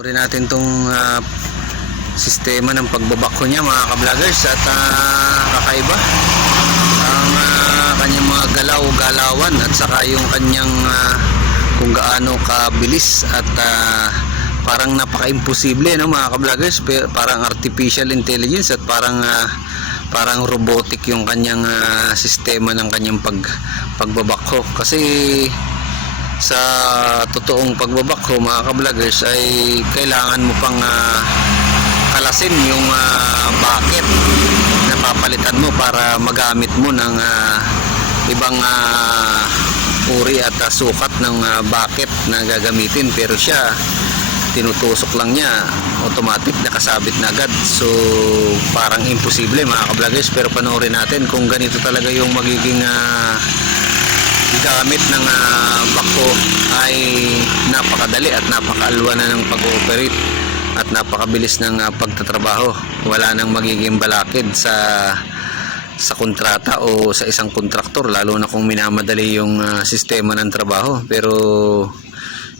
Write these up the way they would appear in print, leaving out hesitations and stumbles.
Uri natin tong sistema ng pagbabakho niya mga ka-vloggers at kakaiba ang kanyang mga galaw-galawan at saka yung kanyang kung gaano kabilis at parang napaka-imposible no mga ka-vloggers, parang artificial intelligence at parang robotic yung kanyang sistema ng kanyang pagbabakho. Kasi sa totoong pagbabakho mga ka-vloggers ay kailangan mo pang kalasin yung bucket na papalitan mo para magamit mo ng ibang uri at sukat ng bucket na gagamitin, pero siya tinutusok lang niya, automatic nakasabit na agad. So parang imposible mga ka-vloggers, pero panoorin natin kung ganito talaga yung magiging gamit ng bakho ay napakadali at napakaalwa na ng pag-ooperate at napakabilis ng pagtatrabaho. Wala nang magiging balakid sa kontrata o sa isang kontraktor, lalo na kung minamadali yung sistema ng trabaho. Pero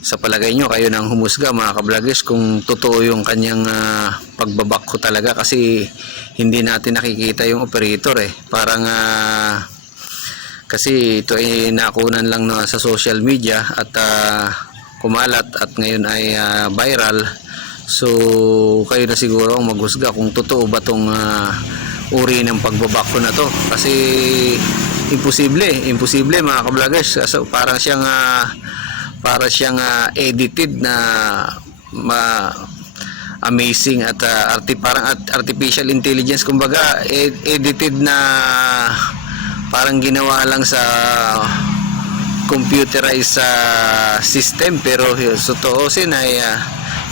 sa palagay nyo, kayo nang humusga mga ka-vloggers kung totoo yung kanyang pagbabakho talaga, kasi hindi natin nakikita yung operator parang kasi ito ay nakunan lang sa social media at kumalat at ngayon ay viral. So kayo na siguro ang maghusga kung totoo ba tong uri ng pagbabakho na to, kasi imposible mga ka-vloggers. So, parang siyang edited na amazing at parang artificial intelligence, kumbaga edited na parang ginawa lang sa computerized system. Pero so totoosin ay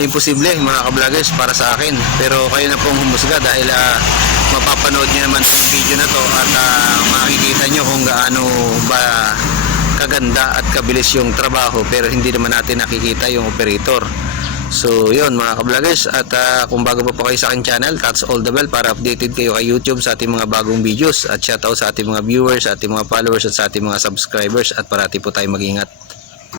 imposible mga ka-vloggers para sa akin. Pero kayo na pong humusga dahil mapapanood nyo naman itong video na to at makikita nyo kung gaano ba kaganda at kabilis yung trabaho, pero hindi naman natin nakikita yung operator. So yun mga ka-vloggers, at kung bago pa po kayo sa aking channel, touch all the bell para updated kayo kay YouTube sa ating mga bagong videos, at shoutout sa ating mga viewers, sa ating mga followers at sa ating mga subscribers, at parati po tayo mag-ingat.